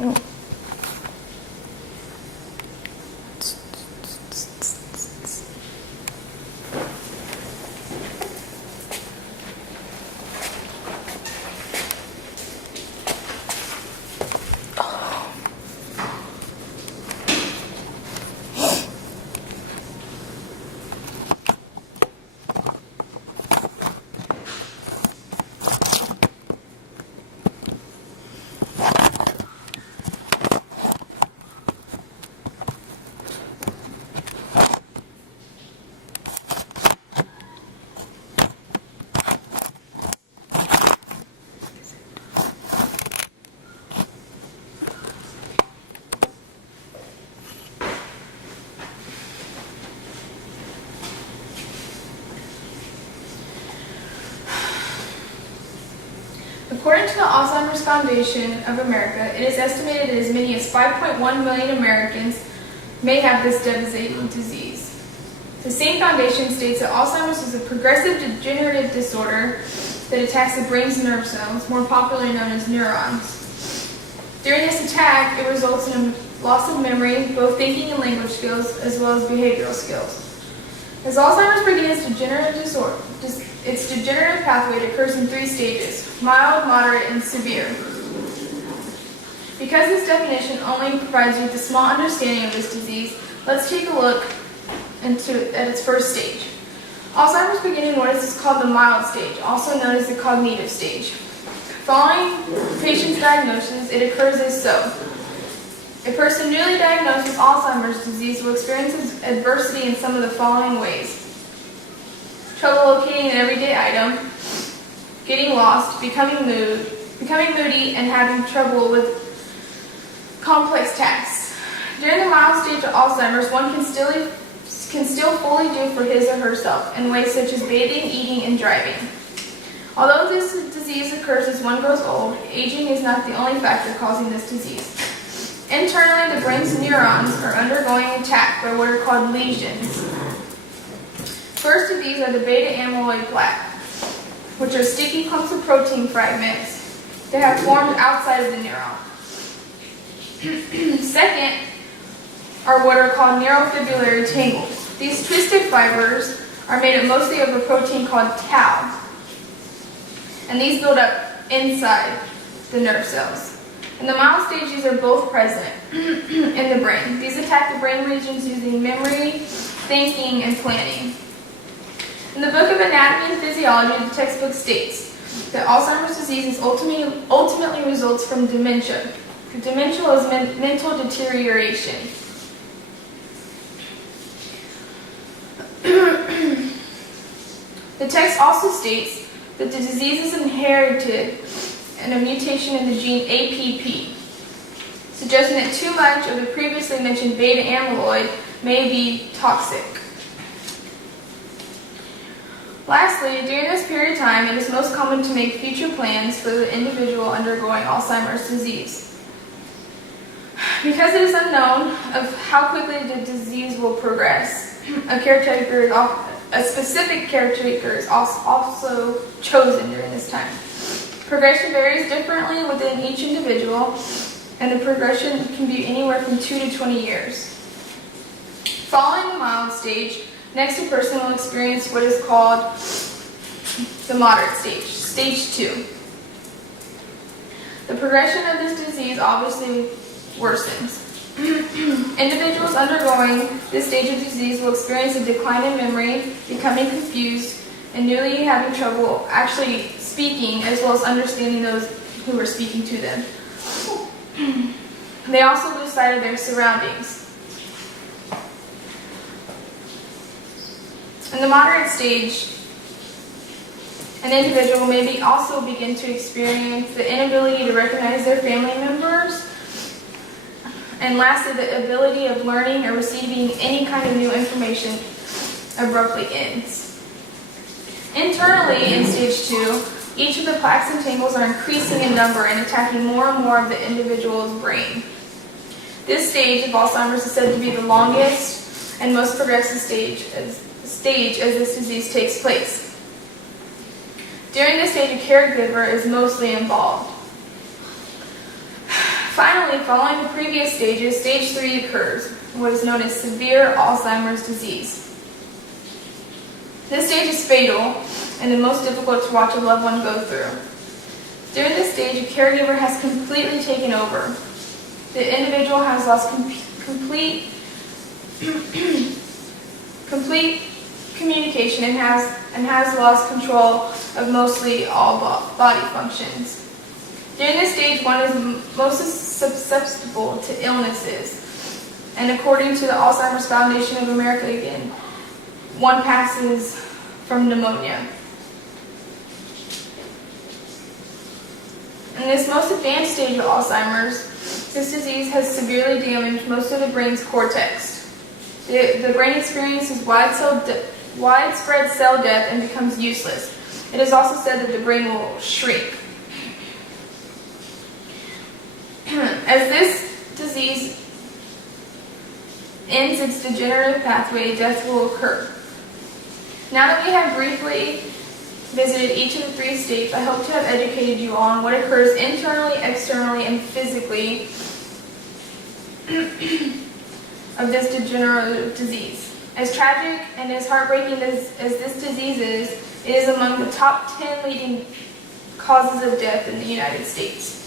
Oh. According to the Alzheimer's Foundation of America, it is estimated that as many as 5.1 million Americans may have this devastating disease. The same foundation states that Alzheimer's is a progressive degenerative disorder that attacks the brain's nerve cells, more popularly known as neurons. During this attack, it results in a loss of memory, both thinking and language skills, as well as behavioral skills. As Alzheimer's begins its degenerative pathway occurs in 3 stages: mild, moderate, and severe. Because this definition only provides you with a small understanding of this disease, let's take a look at its first stage. Alzheimer's begins in what is called the mild stage, also known as the cognitive stage. Following the patient's diagnosis, it occurs as so. A person newly diagnosed with Alzheimer's disease will experience adversity in some of the following ways: trouble locating an everyday item, getting lost, becoming moody, and having trouble with complex tasks. During the mild stage of Alzheimer's, one can still fully do for his or herself in ways such as bathing, eating, and driving. Although this disease occurs as one grows old, aging is not the only factor causing this disease. Internally, the brain's neurons are undergoing attack by what are called lesions. First of these are the beta amyloid plaque, which are sticky clumps of protein fragments that have formed outside of the neuron. Second are what are called neurofibrillary tangles. These twisted fibers are made up mostly of a protein called tau, and these build up inside the nerve cells. In the mild stage, these are both present in the brain. These attack the brain regions using memory, thinking, and planning. In the Book of Anatomy and Physiology, the textbook states that Alzheimer's disease ultimately results from dementia. Dementia is mental deterioration. The text also states that the disease is inherited and a mutation in the gene APP, suggesting that too much of the previously mentioned beta amyloid may be toxic. Lastly, during this period of time, it is most common to make future plans for the individual undergoing Alzheimer's disease. Because it is unknown of how quickly the disease will progress, a specific caretaker is also chosen during this time. Progression varies differently within each individual, and the progression can be anywhere from 2 to 20 years. Following the mild stage, next a person will experience what is called the moderate stage, stage 2. The progression of this disease obviously worsens. Individuals undergoing this stage of disease will experience a decline in memory, becoming confused, and newly having trouble actually speaking, as well as understanding those who are speaking to them. They also lose sight of their surroundings. In the moderate stage, an individual may also begin to experience the inability to recognize their family members, and lastly, the ability of learning or receiving any kind of new information abruptly ends. Internally, in stage 2, each of the plaques and tangles are increasing in number and attacking more and more of the individual's brain. This stage of Alzheimer's is said to be the longest and most progressive stage as this disease takes place. During this stage, a caregiver is mostly involved. Finally, finally, following the previous stages, stage 3 occurs, what is known as severe Alzheimer's disease. This stage is fatal and the most difficult to watch a loved one go through. During this stage, a caregiver has completely taken over. The individual has lost complete communication and has lost control of mostly all body functions. During this stage, one is most susceptible to illnesses, and according to the Alzheimer's Foundation of America again, one passes from pneumonia. In this most advanced stage of Alzheimer's, this disease has severely damaged most of the brain's cortex. The brain experiences widespread cell death and becomes useless. It is also said that the brain will shrink. As this disease ends its degenerative pathway, death will occur. Now that we have briefly visited each of the 3 states, I hope to have educated you on what occurs internally, externally, and physically of this degenerative disease. As tragic and as heartbreaking as this disease is, it is among the top 10 leading causes of death in the United States.